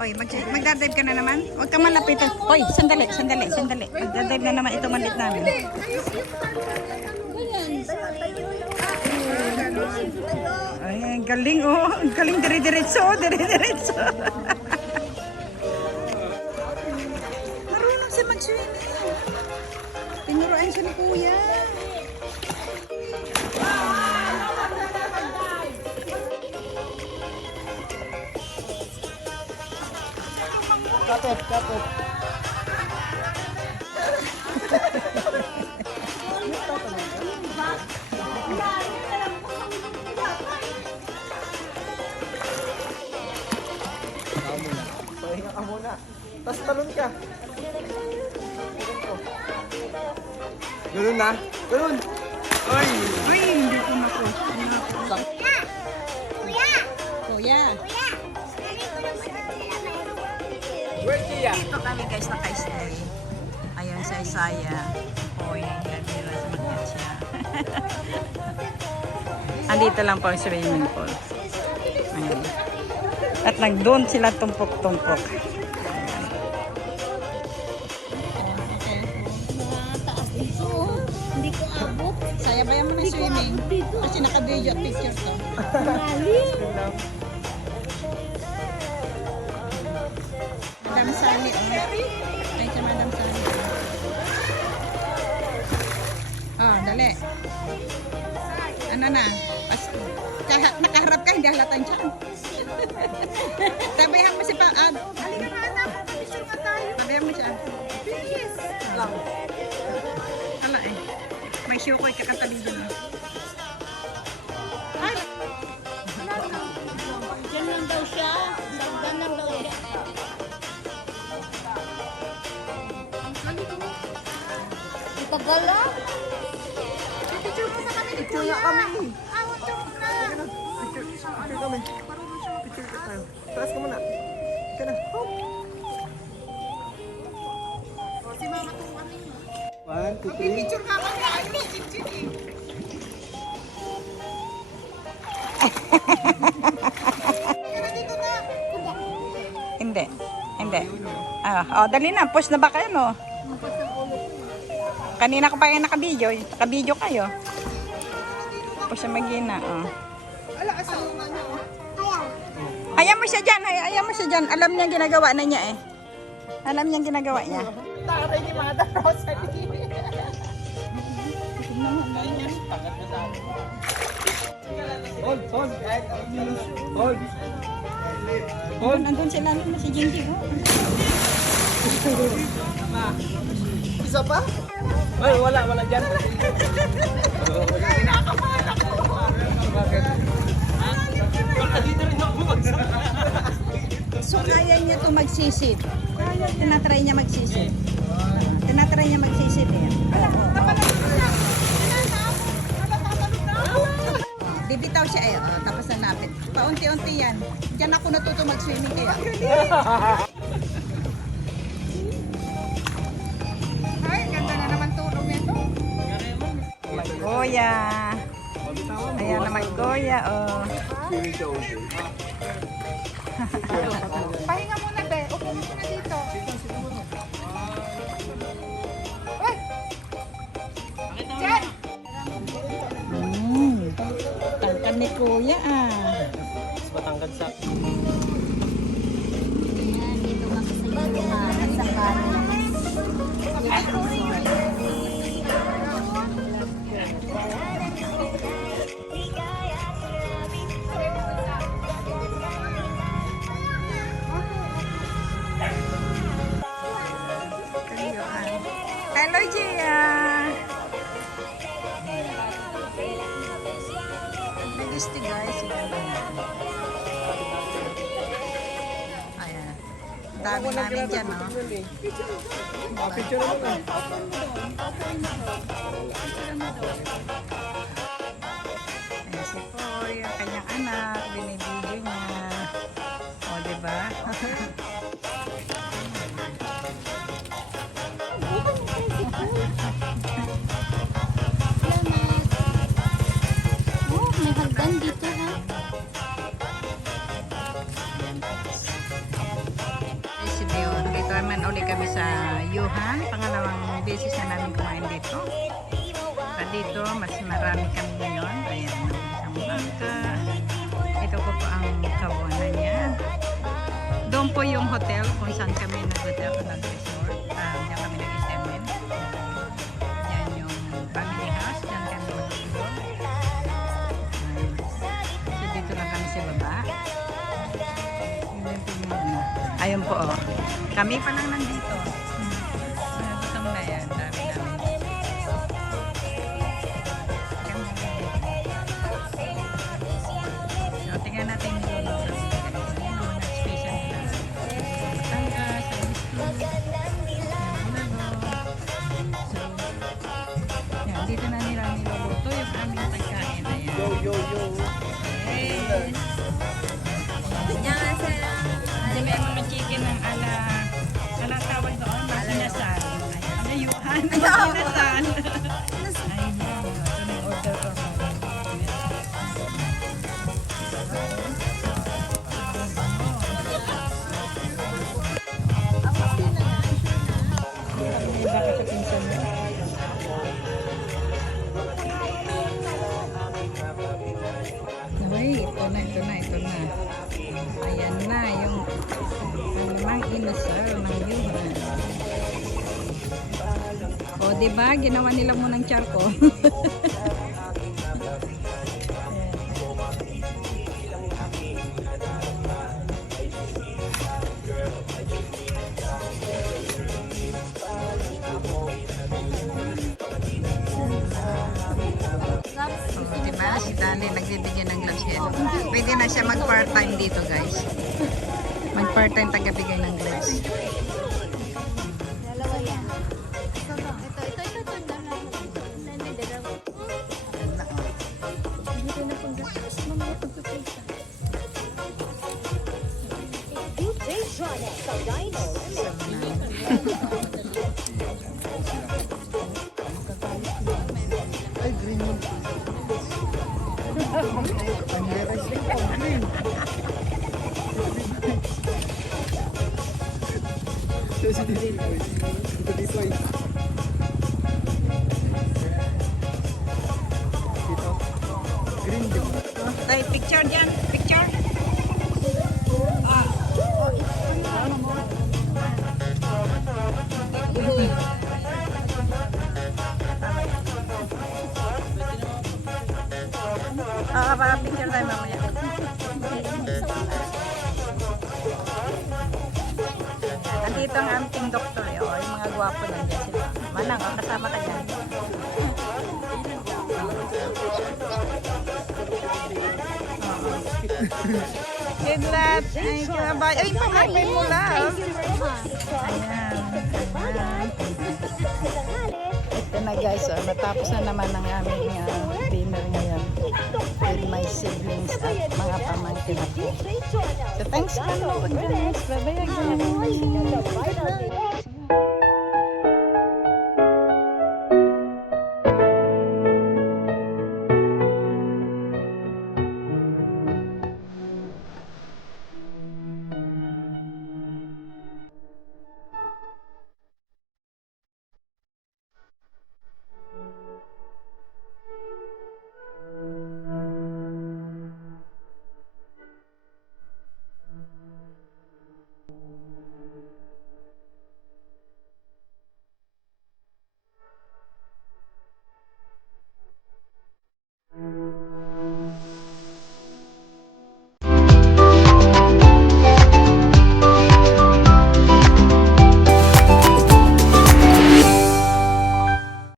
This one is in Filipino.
Oy, magdadive ka na naman? Huwag ka malapitan. Oy, sandali. Magdadive na naman ito malit namin. Ay, ang galing oh. Ang galing dire-diretso. Marunong siya mag-swimming. Tinuruan siya ni Kuya. Kapit. Pahinga ka muna. Tapos talon ka. Ganun na. Ganun. Ay! Ay, hindi ko na-post. Kuya. Where Kia? Dito kami guys naka-stay. Ayun sa Isaya. Hoy, nagdira sa mga siya. Andito lang po ang swimming pool. Ayun. At nagdoon sila tumpok-tumpok. Hindi ko abot. Sayabayan mo na swimming. Kasi naka-video at picture to. Madam Sally. Ay, si Madam Sally. Dali. Ano na? Kahit nakaharap ka, hindi halatan siya. Tabayan mo si Paad. Halika na, anak. Picture ka tayo. Tabayan mo siya. Please. Lang. Hala eh. May siyukoy kakatabi doon. Ay! Diyan lang daw siya. Sagdan lang daw siya. Tagal lang. Picture mo na kami ni Picture na kami. Picture Picture kami. Picture ka tayo. Taas ka muna. Ika na. Si Mama kung kami. 1, 2, 3. Picture ka kami. Ay, picture eh. Dito na. Hindi. Dali na. Post na ba kayo, no? Kanina ko pa yung naka-video. Naka-video kayo. Post na magina, oh. Ala, asawa niya, oh. Hayaan mo siya dyan. Hayaan mo siya dyan. Alam niya ginagawa na niya, eh. Alam niya ginagawa niya. Taray ni Mother Rosalie. Hold. Andun sila na si Jinji, oh. Isa pa? Ay, wala dyan. Kinakabahan ako. Bakit? Baka dito rin ako magsak. So, kaya niya ito magsisid. Tinatry niya magsisid. Eh. Bibitaw siya eh. Tapos nanapit. Paunti-unti yan. Diyan ako natuto mag-swimming kaya. Ay, ganda na naman tulog nito. Maggoya. Ayan na maggoya, oh. Pahinga muna, be. Upo muna dito. Uy! Diyan! Tangkad ni Kuya, ah. Batangkad sa... Ayan, dito kami sa Ilohan, sa Kanin. Hello, Gia! Nag-gusto guys. Ayan. Dami namin dyan, no? Picture mo na. Ayan si Poy, ang kanyang anak. Binibidyo niya. O, diba? Oh, may hagdan dito ha. uli kami sa Yuhan. Pangalawang beses na namin kumain dito. Dito, mas marami kami ngayon. Ayan, isang bangka. Ito po po ang kawanan niya. Doon po yung hotel kung saan kami nag-hotel o nag-resort. Diyan kami nag-isemen. Yan yung family house. Diyan kami matulog. So, dito lang kami sa baba. Ayun po, oh. Kami pa lang nandito. Gutom na yan. Dami namin. So, tingnan natin yung lolo. Special nila. Tangka, sa whisky. Yan, dito na nila niluluto yung aming pagkain. Ayan. Yes. Kasi may mga chicken ng ala tawag doon, masinasal. Ayuhan, masinasal. Ayun, ito na order ko. Baka sa pinsan mo. Ay, ito na. Ayan na, yung namang inasal ng Yuhan. O, diba? Ginawa nila mo ng charco. Diba? Si Dali nagbibigyan ng gloves yan. Pwede na siya mag-part-time dito, guys. Mag-part-time tagabigay ng gloves. Dalawa yan. Ito. Hindi na pong gastos. Mamaya pagpipisa. Tayo, picture dyan. Picture. Para picture tayo mamaya. Nandito ang aming doktor. Yung mga gwapo nandiyan sila. Manang, kasama ka dyan. Kidlat! Ay, kinabay. Ay, pamapin mo lang. Ayan. Ito na guys, natapos na naman ang aming dinner ngayon with my siblings at mga pamangkin ako. So thanks for watching guys. Bye-bye again.